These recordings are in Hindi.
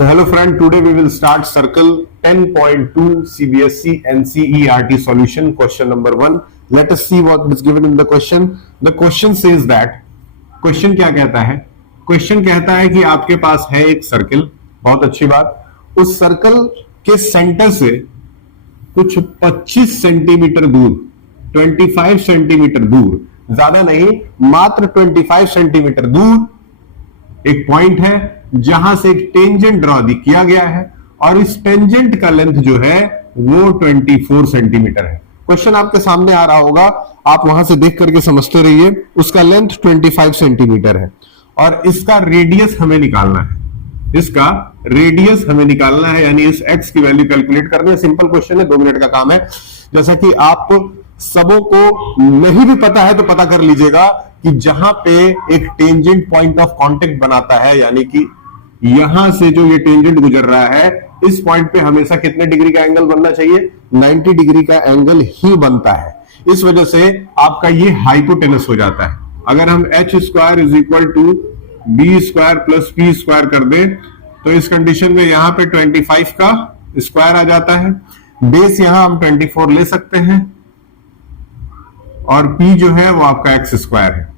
So hello friend, today we will start circle 10.2 CBSE NCERT solution question number 1. Let us see what is given in the question. The question says that, question क्या कहता है? क्वेश्चन कहता है कि आपके पास है एक सर्कल, बहुत अच्छी बात, उस सर्कल के सेंटर से कुछ 25 सेंटीमीटर दूर, 25 सेंटीमीटर दूर, ज्यादा नहीं, मात्र 25 सेंटीमीटर दूर एक पॉइंट है जहां से एक टेंजेंट ड्रॉ किया गया है और इस टेंजेंट का लेंथ जो है वो 24 सेंटीमीटर है। क्वेश्चन आपके सामने आ रहा होगा, आप वहां से देख करके समझते रहिए। उसका लेंथ 25 सेंटीमीटर है और इसका रेडियस हमें निकालना है। इसका रेडियस हमें निकालना है, यानी इस x की वैल्यू कैलकुलेट करनी है। सिंपल क्वेश्चन है, 2 मिनट का काम है। जैसा कि आप सबों को नहीं भी पता है तो पता कर लीजिएगा कि जहां पे एक टेंजेंट पॉइंट ऑफ कांटेक्ट बनाता है, यानी कि यहां से जो ये टेंजेंट गुजर रहा है, इस पॉइंट पे हमेशा कितने डिग्री का एंगल बनना चाहिए? 90 डिग्री का एंगल ही बनता है। इस वजह से आपका ये हाइपोटेनस हो जाता है। अगर हम h square is equal to B square plus P square कर दें तो इस कंडीशन में यहां पे 25 का स्क्वायर आ जाता है। बेस यहां हम 24 ले सकते हैं और p जो है वो आपका x स्क्वायर है,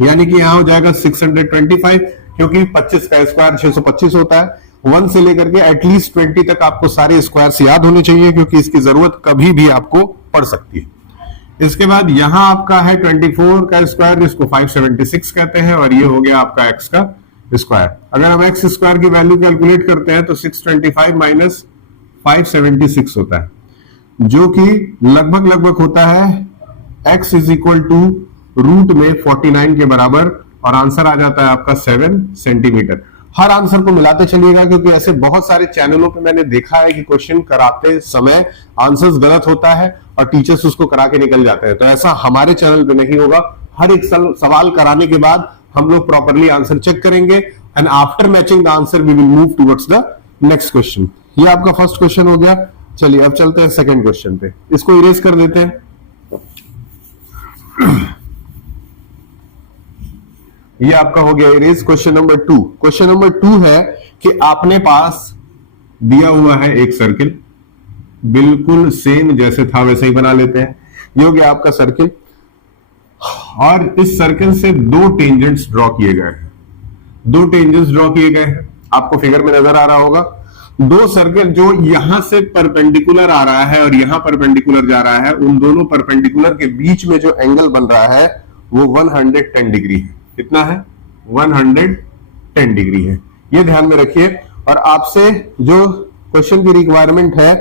यानी कि यहां हो जाएगा 625, क्योंकि 25 का स्क्वायर 625 होता है। 1 से लेकर के एटलीस्ट 20 तक आपको सारे स्क्वायर्स याद होने चाहिए, क्योंकि इसकी जरूरत कभी भी आपको पड़ सकती है। इसके बाद यहां आपका है 24 का स्क्वायर, जिसको 576 कहते हैं, और ये हो गया आपका x का स्क्वायर। अगर हम x स्क्वायर की वैल्यू कैलकुलेट करते हैं तो 625 माइनस 576 होता है, जो कि लगभग होता है x is equal to root में 49 के बराबर, और आंसर आ जाता है आपका 7 सेंटीमीटर। हर आंसर को मिलाते चलिएगा, क्योंकि ऐसे बहुत सारे चैनलों पे मैंने देखा है कि क्वेश्चन कराते समय आंसर्स गलत होता है और टीचर्स उसको करा के निकल जाते हैं। तो ऐसा हमारे चैनल पे नहीं होगा। हर एक सवाल कराने के बाद हम लोग प्रॉपरली आंसर चेक करेंगे, and after matching the answer we will move towards the next question. ये आपका फर्स्ट क्वेश्चन हो गया। चलिए अब चलते हैं सेकेंड क्वेश्चन पे। इसको इरेज कर देते हैं। ये आपका हो गया erase. Question number 2। Question number 2 है कि आपने पास दिया हुआ है एक सर्किल, बिल्कुल सेम जैसे था वैसे ही बना लेते हैं। ये हो गया आपका सर्किल, और इस सर्किल से 2 टेंजेंट्स ड्रॉ किए गए हैं। 2 टेंजेंट्स ड्रॉ किए गए हैं, आपको फिगर में नजर आ रहा होगा। 2 सर्किल जो यहां से परपेंडिकुलर आ रहा है और यहां परपेंडिकुलर जा रहा है, उन दोनों परपेंडिकुलर के बीच में जो एंगल बन रहा है वो 110 डिग्री है। कितना है? 110 डिग्री है। ये ध्यान में रखिए। और आपसे जो क्वेश्चन की रिक्वायरमेंट है,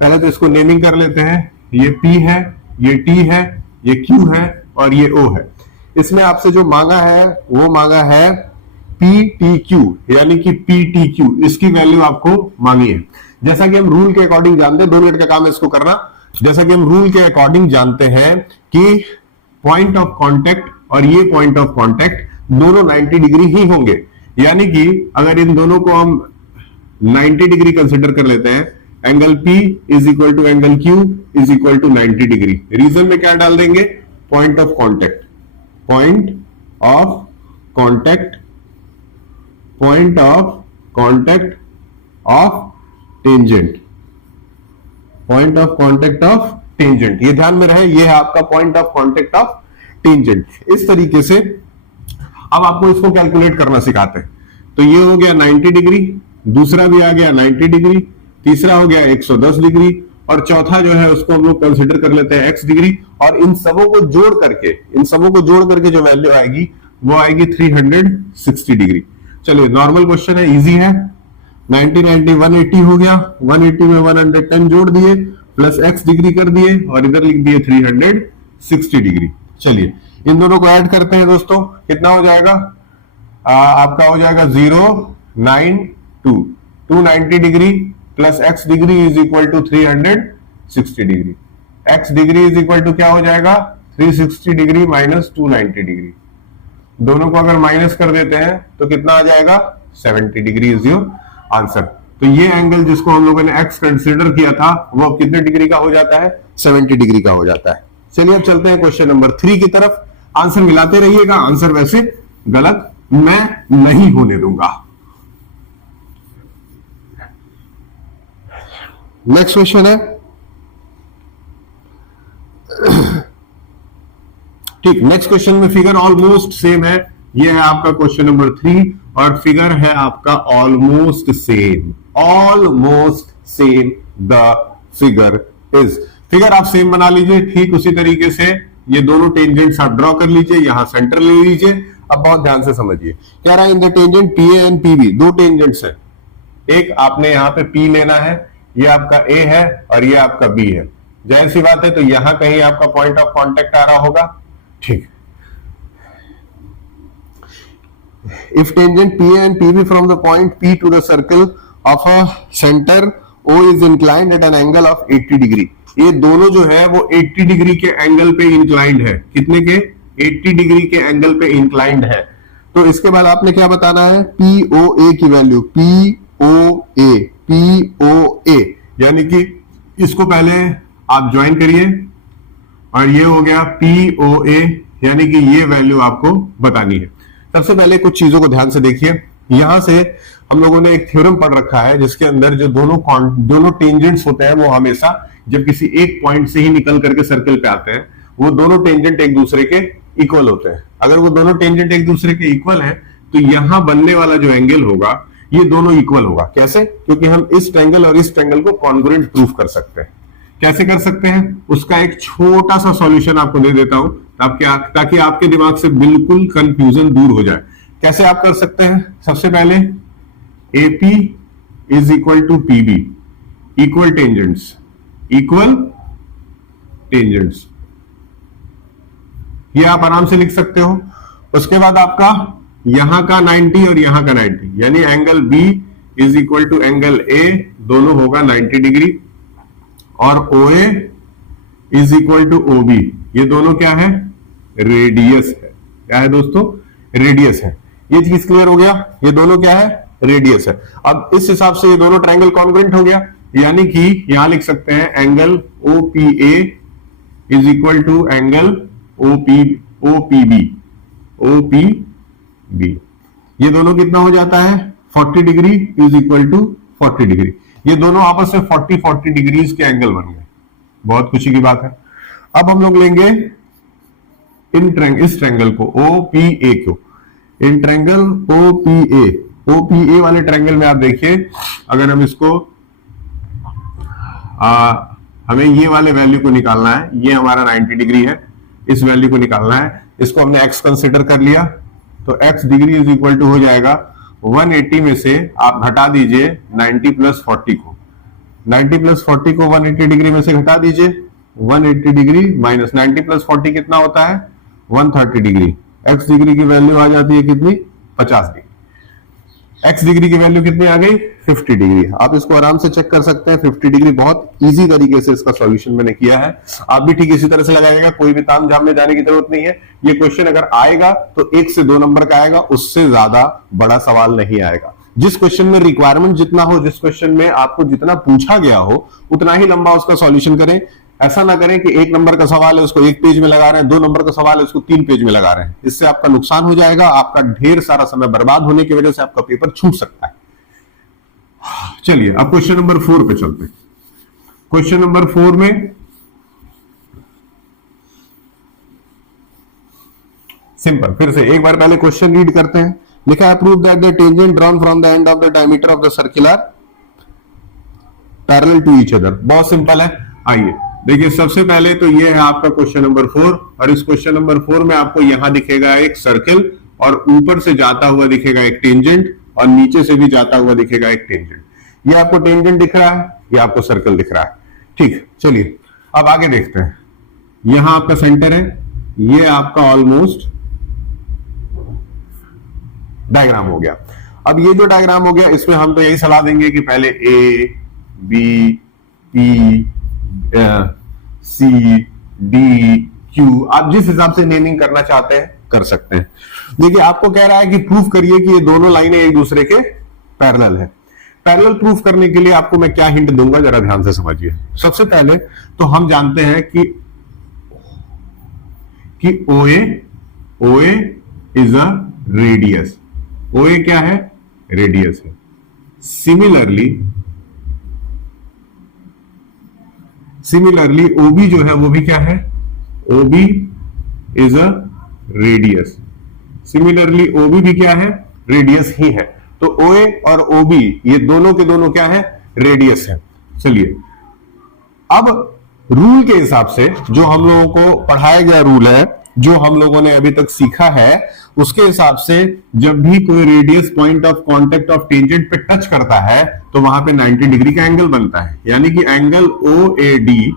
पहले तो इसको नेमिंग कर लेते हैं। ये P है, ये T है, ये Q है और ये O है। इसमें आपसे जो मांगा है वो मांगा है PTQ, यानी कि PTQ, इसकी वैल्यू आपको मांगी है। जैसा कि हम रूल के अकॉर्डिंग जानते हैं, 2 मिनट का काम है इसको करना। जैसा कि हम रूल के अकॉर्डिंग जानते हैं कि पॉइंट ऑफ कांटेक्ट और ये पॉइंट ऑफ कांटेक्ट दोनों 90 डिग्री ही होंगे, यानी कि अगर इन दोनों को हम 90 डिग्री कंसिडर कर लेते हैं, angle P is equal to angle Q is equal to 90 degree. Region में क्या डाल देंगे? Point of contact, point of contact, point of contact of tangent, point of contact of tangent. ये ध्यान में रहे, ये है आपका point of contact of tangent. इस तरीके से अब आपको इसको कैलकुलेट करना सिखाते हैं। तो ये हो गया 90 डिग्री, दूसरा भी आ गया 90 डिग्री, तीसरा हो गया 110 डिग्री, और चौथा जो है उसको हम लोग कंसिडर कर लेते हैं x डिग्री। और इन सबों को जोड़ करके जो वैल्यू आएगी वो आएगी 360 डिग्री। चलिए, नॉर्मल क्वेश्चन है, इजी है। 90 90 180 हो गया, 180 में 110 जोड़ दिए, प्लस x डिग्री कर दिए, और इधर लिख दिए 360 डिग्री। चलिए इन दोनों को ऐड करते हैं दोस्तों। कितना हो जाएगा? आपका हो जाएगा 092, 290 degree plus x degree is equal to 360 degree. x degree is equal to क्या हो जाएगा? 360 डिग्री माइनस 290 डिग्री। दोनों को अगर माइनस कर देते हैं तो कितना आ जाएगा? 70 डिग्री इज योर आंसर। तो ये एंगल जिसको हम लोगों ने x कंसिडर किया था वो अब कितने डिग्री का हो जाता है? 70 डिग्री का हो जाता है। चलिए अब चलते हैं क्वेश्चन नंबर 3 की तरफ। आंसर मिलाते रहिएगा, आंसर वैसे गलत मैं नहीं होने दूंगा। नेक्स्ट क्वेश्चन है, ठीक, नेक्स्ट क्वेश्चन में फिगर ऑलमोस्ट सेम है। ये है आपका क्वेश्चन नंबर 3 और फिगर है आपका almost same, almost same the figure is. Figure आप सेम बना लीजिए, ठीक उसी तरीके से ये दोनों टेंजेंट्स आप ड्रॉ कर लीजिए, यहां सेंटर ले लीजिए। अब बहुत ध्यान से समझिए, कह रहा है in the tangent P A and P B, दो टेंजेंट्स है, एक आपने यहां पे P लेना है, ये आपका A है और ये आपका B है। जाहिर सी बात है, तो यहां कहीं आपका पॉइंट ऑफ कांटेक्ट आ रहा होगा, ठीक। If tangent PA and PB from the point P to the circle of a centre O is inclined at an angle of 80 degree, ये दोनों जो है वो 80 डिग्री के एंगल पे इंक्लाइंड है। कितने के? 80 डिग्री के एंगल पे इंक्लाइंड है। तो इसके बाद आपने क्या बताना है? POA की वैल्यू, POA, यानी कि इसको पहले आप ज्वाइन करिए और ये हो गया POA, यानी कि ये वैल्यू आपको बतानी है। सबसे पहले कुछ चीजों को ध्यान से देखिए। यहां से हम लोगों ने एक थ्योरम पढ़ रखा है जिसके अंदर जो दोनों टेंजेंट्स होते हैं वो हमेशा जब किसी एक पॉइंट से ही निकल करके सर्कल पे आते हैं, वो दोनों टेंजेंट एक दूसरे के इक्वल होते हैं। अगर वो दोनों टेंजेंट एक दूसरे के इक्वल हैं तो यहां बनने वाला जो एंगल होगा ये दोनों इक्वल होगा। कैसे? क्योंकि हम इस ट्रायंगल और इस ट्रायंगल को कॉन्ग्रुएंट प्रूफ कर सकते हैं। कैसे कर सकते हैं? उसका एक छोटा सा सॉल्यूशन आपको दे देता हूं ताकि आपके दिमाग से बिल्कुल कंफ्यूजन दूर हो जाए। कैसे आप कर सकते हैं? सबसे पहले AP is equal to PB, equal tangents, equal tangents, ये आप आराम से लिख सकते हो। उसके बाद आपका यहां का 90 और यहां का 90, यानी angle B is equal to angle A, दोनों होगा 90 डिग्री, और OA is equal to OB, ये दोनों क्या है? रेडियस है। क्या है दोस्तों? रेडियस है। ये चीज क्लियर हो गया? ये दोनों क्या है? रेडियस है। अब इस हिसाब से ये दोनों ट्रायंगल कॉन्ग्रुएंट हो गया, यानी कि यहां लिख सकते हैं angle OPA is equal to angle OPB, ये दोनों कितना हो जाता है? 40 degree is equal to 40 degree. ये दोनों आपस में 40 डिग्रीज के एंगल बन गए। बहुत खुशी की बात है। अब हम लोग लेंगे इस ट्रायंगल को OPA को, इन ट्रायंगल OPA वाले ट्रायंगल में आप देखिए, अगर हम इसको हमें ये वाले वैल्यू को निकालना है, ये हमारा 90 डिग्री है, इस वैल्यू को निकालना है। इसको हमने x कंसीडर कर लिया, तो x degree is equal to हो जाएगा 180 में से आप घटा दीजिए 90 प्लस 40 को, 90 प्लस 40 को 180 डिग्री में से घटा दीजिए, 180 डिग्री माइनस 90 प्लस 40 कितना होता है? 130 डिग्री। x डिग्री की वैल्यू आ जाती है कितनी? 50 डिग्री। x डिग्री की वैल्यू कितनी आ गई? 50 डिग्री। आप इसको आराम से चेक कर सकते हैं, 50 डिग्री। बहुत इजी तरीके से इसका सॉल्यूशन मैंने किया है। आप भी ठीक इसी तरह से लगाइएगा, कोई भी तामझाम में जाने की जरूरत नहीं है। ये क्वेश्चन अगर आएगा तो 1 से 2 नंबर का आएगा, उससे ज्यादा बड़ा सवाल नहीं आएगा। जिस क्वेश्चन में रिक्वायरमेंट जितना हो, जिस क्वेश्चन में आपको जितना पूछा गया हो उतना ही लंबा उसका सॉल्यूशन करें। ऐसा ना करें कि 1 नंबर का सवाल है उसको 1 पेज में लगा रहे हैं, 2 नंबर का सवाल है उसको 3 पेज में लगा रहे हैं। इससे आपका नुकसान हो जाएगा, आपका ढेर सारा समय बर्बाद होने की वजह से आपका पेपर छूट सकता है। चलिए अब क्वेश्चन नंबर 4 पे चलते हैं। क्वेश्चन नंबर 4 में सिंपल, फिर से एक बार पहले क्वेश्चन रीड करते हैं। लिखा है prove that the tangent drawn from the end of the diameter of the circle are parallel to each other. बहुत सिंपल है। आइए देखिए, सबसे पहले तो ये है आपका क्वेश्चन नंबर 4, और इस क्वेश्चन नंबर 4 में आपको यहां दिखेगा एक सर्किल, और ऊपर से जाता हुआ दिखेगा एक टेंजेंट, और नीचे से भी जाता हुआ दिखेगा एक टेंजेंट। ये आपको टेंजेंट दिख रहा है, ये आपको सर्कल दिख रहा है। ठीक, चलिए अब आगे देखते हैं। यहां आपका सेंटर है, ये आपका ऑलमोस्ट डायग्राम हो गया। अब ये जो डायग्राम हो गया, इसमें हम तो यही सलाह देंगे कि पहले A, B, P, C, D, Q, आप जिस हिसाब से नेमिंग करना चाहते हैं कर सकते हैं। देखिए आपको कह रहा है कि प्रूफ करिए कि ये दोनों लाइनें एक दूसरे के पैरेलल है। पैरेलल प्रूफ करने के लिए आपको मैं क्या हिंट दूंगा, जरा ध्यान से समझिए। सबसे पहले तो हम जानते हैं कि OA is a radius. OA क्या है? रेडियस है। सिमिलरली सिमिलरली ओबी जो है वो भी क्या है, ओबी इज अ रेडियस। सिमिलरली ओबी भी क्या है, रेडियस ही है। तो ओए और ओबी ये दोनों के दोनों क्या है, रेडियस है। चलिए अब रूल के हिसाब से जो हम लोगों को पढ़ाया गया रूल है, जो हम लोगों ने अभी तक सीखा है, उसके हिसाब से जब भी कोई radius point of contact of tangent पे टच करता है तो वहां पे 90 डिग्री का एंगल बनता है। यानी कि angle O A D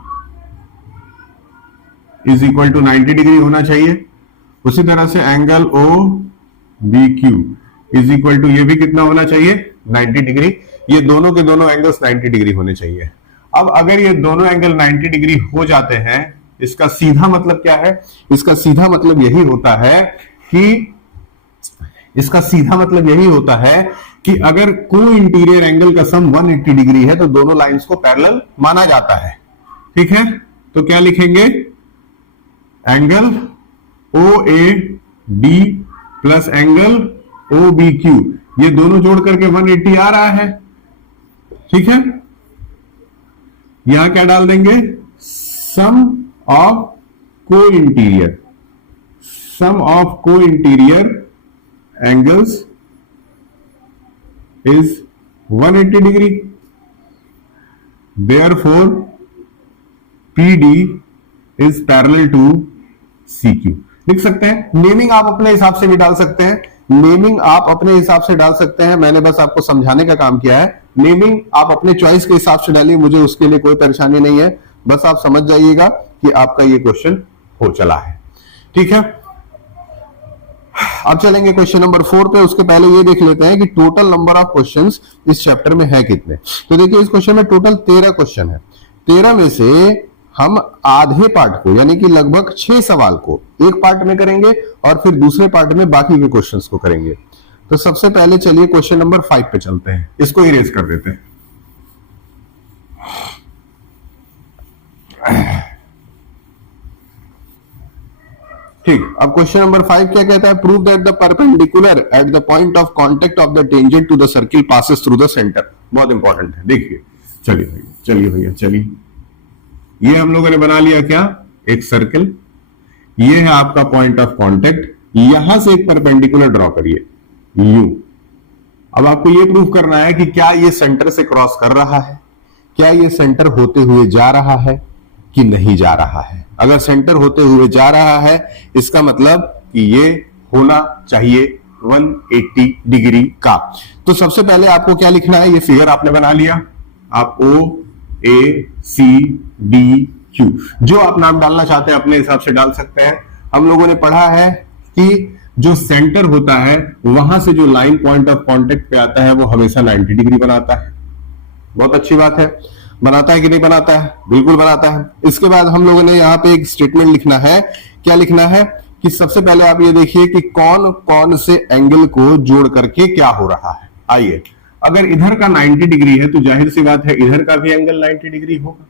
is equal to 90 degree होना चाहिए। उसी तरह से angle O B Q is equal to, ये भी कितना होना चाहिए, 90 डिग्री। ये दोनों के दोनों एंगल्स 90 डिग्री होने चाहिए। अब अगर ये दोनों एंगल 90 डिग्री हो जाते हैं, इसका सीधा मतलब क्या है, इसका सीधा मतलब यही होता है कि अगर को इंटीरियर एंगल का सम 180 डिग्री है तो दोनों लाइंस को पैरेलल माना जाता है। ठीक है, तो क्या लिखेंगे, angle O A D plus angle O B Q, ये दोनों जोड़ करके 180 आ रहा है। ठीक है, यहां क्या डाल देंगे, sum of co-interior angles is 180 degree, therefore PD is parallel to CQ। लिख सकते हैं। नेमिंग आप अपने हिसाब से भी डाल सकते हैं, मैंने बस आपको समझाने का काम किया है। नेमिंग आप अपने चॉइस के हिसाब से डालिए, मुझे उसके लिए कोई परेशानी नहीं है। बस आप समझ जाइएगा कि आपका ये क्वेश्चन हो चला है। ठीक है, अब चलेंगे क्वेश्चन नंबर 4 पे। उसके पहले ये देख लेते हैं कि टोटल नंबर ऑफ क्वेश्चंस इस चैप्टर में है कितने। तो देखिए इस क्वेश्चन में टोटल 13 क्वेश्चन है। 13 में से हम आधे पार्ट को यानी कि लगभग 6 सवाल को एक पार्ट में करेंगे और फिर दूसरे पार्ट में बाकी के क्वेश्चंस को करेंगे। तो सबसे पहले चलिए क्वेश्चन नंबर 5 पे चलते हैं, इसको इरेज कर देते हैं। ठीक, अब क्वेश्चन नंबर 5 क्या कहता है, prove that the perpendicular at the point of contact of the tangent to the circle passes through the centre. बहुत इंपॉर्टेंट है, देखिए। चलिए भैया, ये हम लोगों ने बना लिया क्या, एक सर्किल। ये है आपका पॉइंट ऑफ कांटेक्ट, यहां से एक परपेंडिकुलर ड्रॉ करिए U। अब आपको ये प्रूव करना है कि क्या ये सेंटर से क्रॉस कर रहा है, क्या ये सेंटर होते हुए जा रहा है कि नहीं जा रहा है। अगर सेंटर होते हुए जा रहा है इसका मतलब कि ये होना चाहिए 180 डिग्री का। तो सबसे पहले आपको क्या लिखना है, ये फिगर आपने बना लिया, आप OACDQ जो आप नाम डालना चाहते हैं अपने हिसाब से डाल सकते हैं। हम लोगों ने पढ़ा है कि जो सेंटर होता है वहां से जो लाइन पॉइंट ऑफ कांटेक्ट पे आता है वो हमेशा 90 डिग्री बनाता है। बहुत अच्छी बात है, बनाता है कि नहीं बनाता है, बिल्कुल बनाता है। इसके बाद हम लोगों ने यहाँ पे एक स्टेटमेंट लिखना है। क्या लिखना है कि सबसे पहले आप ये देखिए कि कौन कौन से एंगल को जोड़ करके क्या हो रहा है। आइए, अगर इधर का 90 डिग्री है तो जाहिर सी बात है इधर का भी एंगल 90 डिग्री होगा।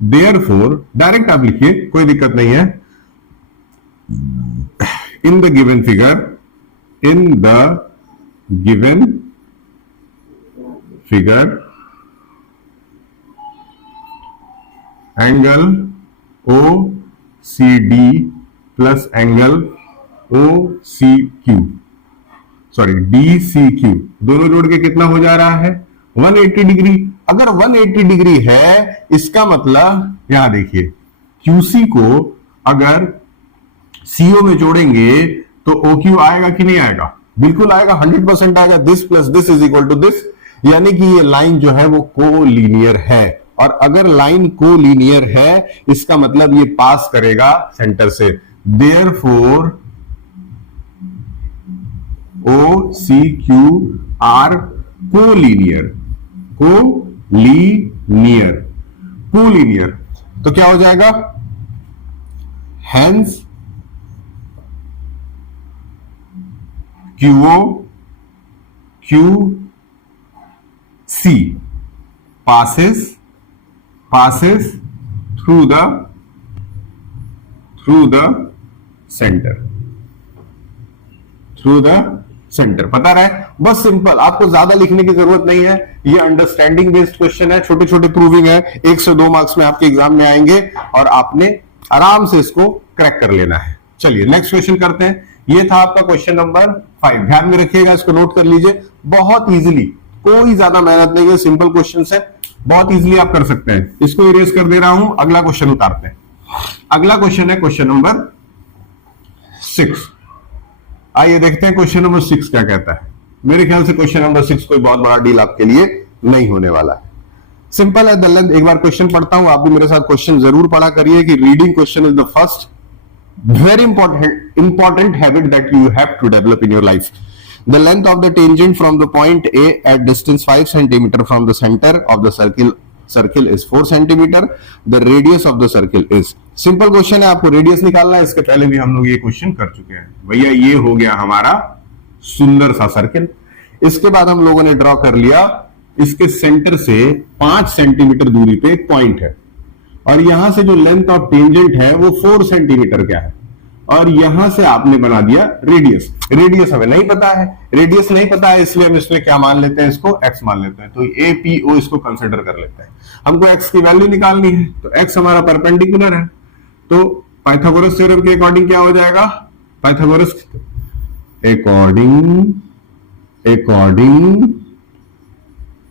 देयरफॉर डायरेक्ट आप लिखिए, कोई दिक्कत नहीं है। In the given figure angle OCD plus angle DCQ दोनों जोड़ के कितना हो जा रहा है, 180 डिग्री। अगर 180 डिग्री है इसका मतलब यहां देखिए QC को अगर CO में जोड़ेंगे तो OQ आएगा कि नहीं आएगा, बिल्कुल आएगा, 100% आएगा। This plus this is equal to this, यानी कि ये लाइन जो है वो कोलीनियर है। और अगर लाइन कोलीनियर है इसका मतलब ये पास करेगा सेंटर से। Therefore OCQ are collinear. तो क्या हो जाएगा, hence QC passes through the center centre. पता रहे, बस सिंपल, आपको ज्यादा लिखने की जरूरत नहीं है। ये अंडरस्टैंडिंग बेस्ड क्वेश्चन है, छोटे छोटे प्रूविंग है, 1 से 2 मार्क्स में आपके एग्जाम में आएंगे और आपने आराम से इसको क्रैक कर लेना है। चलिए नेक्स्ट क्वेश्चन करते हैं। ये था आपका क्वेश्चन नंबर 5। ध्यान में रखिएगा, इसको नोट कर लीजिए। बहुत इजीली, कोई ज्यादा मेहनत नहीं है, सिंपल क्वेश्चन है, बहुत इजीली आप कर सकते हैं। इसको इरेज कर दे रहा हूं, अगला क्वेश्चन उतारते हैं। अगला क्वेश्चन है क्वेश्चन नंबर 6। आइए देखते हैं क्वेश्चन नंबर 6 क्या कहता है। मेरे ख्याल से क्वेश्चन नंबर 6 कोई बहुत बड़ा डील आपके लिए नहीं होने वाला है। सिंपल है द लेंथ। एक बार क्वेश्चन पढ़ता हूं, आप भी मेरे साथ क्वेश्चन जरूर पढ़ा करिए कि reading question is the first very important habit that you have to develop in your life. The length of the tangent from the point A at distance 5 centimeter from the center of the circle is 4 centimeter. The radius of the circle is. Simple question है, आपको रेडियस निकालना है। इसके पहले भी हम लोग ये क्वेश्चन कर चुके हैं भैया। ये हो गया हमारा सुंदर सा सर्किल। इसके बाद हम लोगों ने ड्रॉ कर लिया, इसके सेंटर से 5 सेंटीमीटर दूरी पे एक पॉइंट है और यहां से जो लेंथ ऑफ टेंजेंट है वो 4 सेंटीमीटर क्या है, और यहां से आपने बना दिया रेडियस। रेडियस हमें नहीं पता है, रेडियस नहीं पता है, इसलिए हम इसमें क्या मान लेते हैं, इसको x मान लेते हैं। तो APO इसको कंसिडर कर लेते हैं। हमको x की वैल्यू निकालनी है, तो x हमारा परपेंडिकुलर है, तो पाइथागोरस थ्योरम के अकॉर्डिंग क्या हो जाएगा, पाइथागोरस अकॉर्डिंग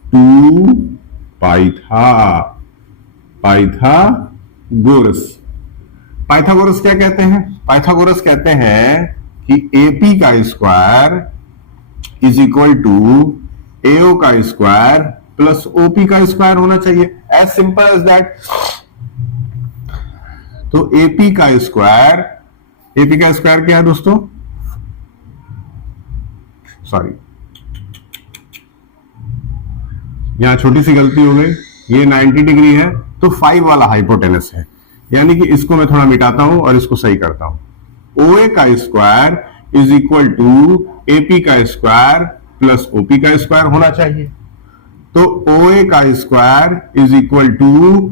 टू पाइथागोरस क्या कहते हैं, पाइथागोरस कहते हैं कि AP का square is equal to AO का स्क्वायर प्लस OP का स्क्वायर होना चाहिए। As simple as that. तो AP का स्क्वायर क्या है दोस्तों, सॉरी यहां छोटी सी गलती हो गई, ये 90 डिग्री है तो 5 वाला हाइपोटेनस है, यानी कि इसको मैं थोड़ा मिटाता हूं और इसको सही करता हूं। OA का square is equal to AP का स्क्वायर प्लस OP का स्क्वायर होना चाहिए। तो OA का स्क्वायर इज इक्वल टू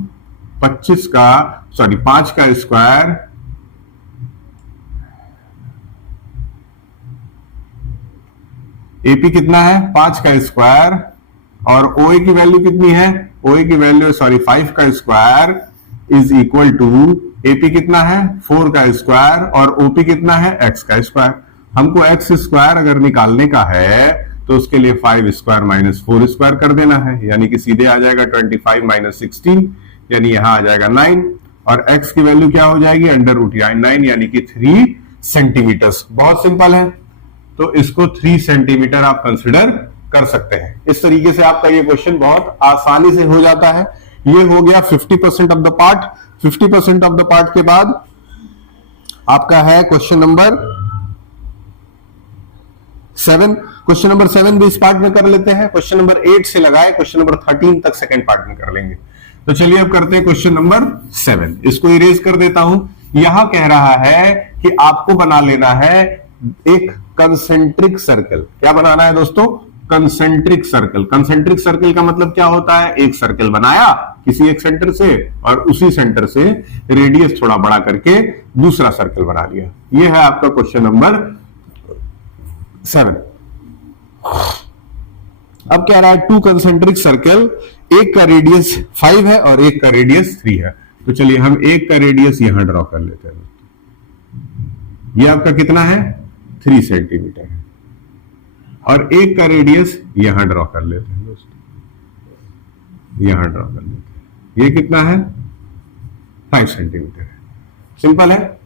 5 का स्क्वायर AP कितना है, 5 का स्क्वायर, और OA की वैल्यू कितनी है, OA की वैल्यू 5 का square is equal to AP कितना है, 4 का स्क्वायर, और OP कितना है, x का स्क्वायर। हमको x स्क्वायर अगर निकालने का है तो उसके लिए 5 स्क्वायर माइनस 4 स्क्वायर कर देना है, यानी कि सीधे आ जाएगा 25 माइनस 16, यानी यहां आ जाएगा 9, और x की वैल्यू क्या हो जाएगी, √9, यानी कि 3 सेंटीमीटर। बहुत सिंपल है, तो इसको 3 सेंटीमीटर आप कंसिडर कर सकते हैं। इस तरीके से आपका ये क्वेश्चन बहुत आसानी से हो जाता है। ये हो गया 50% of the part. 50% of the part के बाद आपका है क्वेश्चन नंबर 7। क्वेश्चन नंबर 7 भी इस पार्ट में कर लेते हैं। क्वेश्चन नंबर 8 से लगाए क्वेश्चन नंबर 13 तक सेकंड पार्ट में कर लेंगे। तो चलिए अब करते हैं क्वेश्चन नंबर 7। इसको इरेज कर देता हूं। यहां कह रहा है कि आपको बना लेना है एक कंसेंट्रिक सर्कल। क्या बनाना है दोस्तों, कंसेंट्रिक सर्कल। कंसेंट्रिक सर्कल का मतलब क्या होता है, एक सर्कल बनाया किसी एक सेंटर से और उसी सेंटर से रेडियस थोड़ा बड़ा करके दूसरा सर्कल बना लिया। यह है आपका क्वेश्चन नंबर 7। अब कह रहा है 2 कंसेंट्रिक सर्कल, एक का रेडियस 5 है और एक का रेडियस 3 है। तो चलिए हम एक का रेडियस यहां ड्रॉ कर लेते हैं। यह आपका कितना है, 3 सेंटीमीटर है, और एक का रेडियस यहां ड्रॉ कर लेते हैं दोस्तों, यहां ड्रॉ कर लेते हैं। ये कितना है, 5 सेंटीमीटर है। सिंपल है।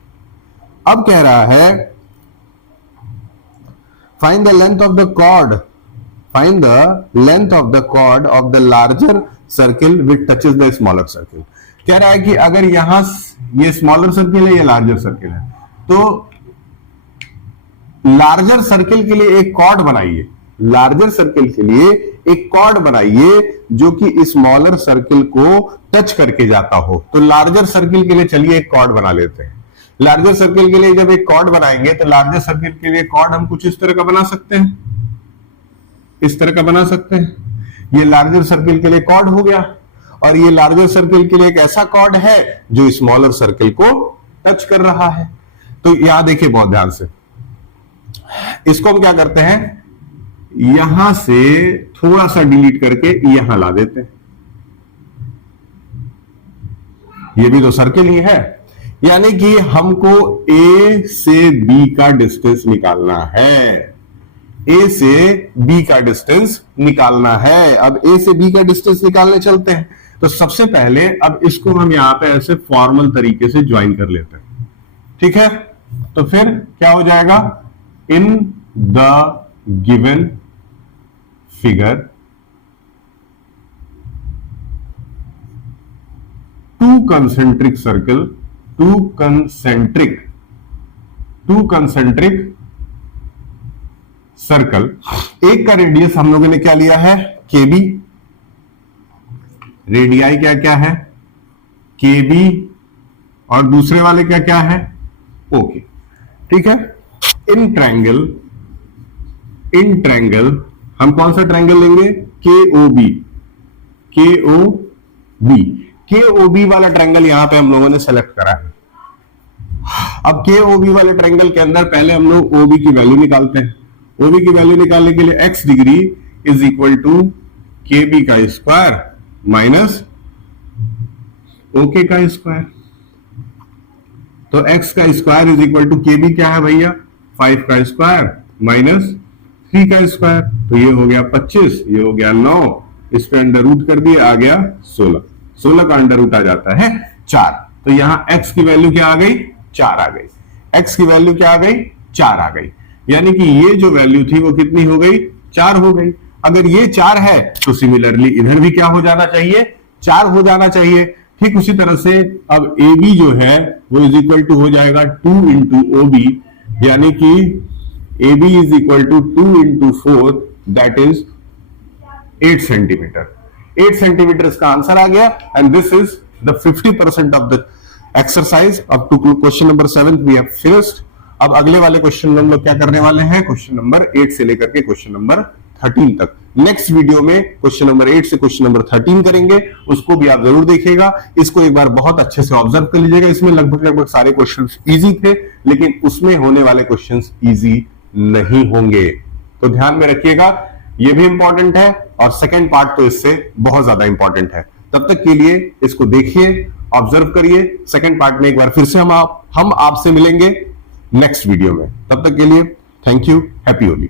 अब कह रहा है find the length of the chord, find the length of the chord of the larger circle which touches the smaller circle. कह रहा है कि अगर यहां ये स्मॉलर सर्किल है, ये लार्जर सर्किल है, तो लार्जर सर्किल के लिए एक कॉर्ड बनाइए। लार्जर सर्किल के लिए एक कॉर्ड बनाइए जो कि स्मॉलर सर्किल को टच करके जाता हो। तो लार्जर सर्किल के लिए चलिए एक कॉर्ड बना लेते हैं। लार्जर सर्किल के लिए जब एक कॉर्ड बनाएंगे तो लार्जर सर्किल के लिए कॉर्ड हम कुछ इस तरह का बना सकते हैं, इस तरह का बना सकते हैं। ये लार्जर सर्किल के लिए कॉर्ड हो गया, और ये लार्जर सर्किल के लिए एक ऐसा कॉर्ड है जो स्मॉलर सर्किल को टच कर रहा है। तो यहां देखिए बहुत ध्यान से, इसको हम क्या करते हैं, यहां से थोड़ा सा डिलीट करके यहां ला देते हैं। ये भी तो सर्किल ही है, यानी कि हमको ए से बी का डिस्टेंस निकालना है। ए से बी का डिस्टेंस निकालना है। अब ए से बी का डिस्टेंस निकालने चलते हैं। तो सबसे पहले अब इसको हम यहां पे ऐसे फॉर्मल तरीके से ज्वाइन कर लेते हैं, ठीक है। तो फिर क्या हो जाएगा, in the given figure two concentric circle, two concentric circle, एक का रेडियस हम लोगों ने क्या लिया है, केबी, रेडियाई क्या क्या है, केबी, और दूसरे वाले क्या क्या है, ओके, ठीक है। इन ट्रायंगल हम कौन सा ट्रायंगल लेंगे, केओबी, केओबी वाला ट्रायंगल यहां पे हम लोगों ने सेलेक्ट करा है। अब केओबी वाले ट्रायंगल के अंदर पहले हम लोग ओबी की वैल्यू निकालते हैं। ओबी की वैल्यू निकालने के लिए x degree is equal to K B का स्क्वायर माइनस ओके का स्क्वायर। तो x का square is equal to K B क्या है भैया, 5 का स्क्वायर माइनस 3 का स्क्वायर। तो ये हो गया 25, ये हो गया 9, इस पे अंडर रूट कर दिए, आ गया 16, 16 का अंडर रूट आ जाता है 4। तो यहां x की वैल्यू क्या आ गई, 4 आ गई। x की वैल्यू क्या आ गई, 4 आ गई। यानी कि ये जो वैल्यू थी वो कितनी हो गई, 4 हो गई। अगर ये 4 है तो सिमिलरली इधर भी क्या हो जाना चाहिए, 4 हो जाना चाहिए। ठीक उसी तरह से अब ए बी जो है वो इज इक्वल टू हो जाएगा 2 इंटू ओ बी, यानी कि A B is equal to 2 into 4, that is 8 centimetre. 8 centimetre इसका आंसर आ गया। And this is the 50% of the exercise up to question number 7 we have finished. अब अगले वाले क्वेश्चन में हम लोग क्या करने वाले हैं, क्वेश्चन नंबर 8 से लेकर के क्वेश्चन नंबर 13 तक। नेक्स्ट वीडियो में क्वेश्चन नंबर 8 से क्वेश्चन नंबर 13 करेंगे, उसको भी आप जरूर देखिएगा। इसको एक बार बहुत अच्छे से ऑब्जर्व कर लीजिएगा। इसमें लगभग सारे क्वेश्चंस इजी थे, लेकिन उसमें होने वाले क्वेश्चंस इजी नहीं होंगे, तो ध्यान में रखिएगा। ये भी इंपॉर्टेंट है और सेकेंड पार्ट तो इससे बहुत ज्यादा इंपॉर्टेंट है। तब तक के लिए इसको देखिए, ऑब्जर्व करिए। सेकेंड पार्ट में एक बार फिर से हम आपसे मिलेंगे नेक्स्ट वीडियो में। तब तक के लिए थैंक यू, हैप्पी होली।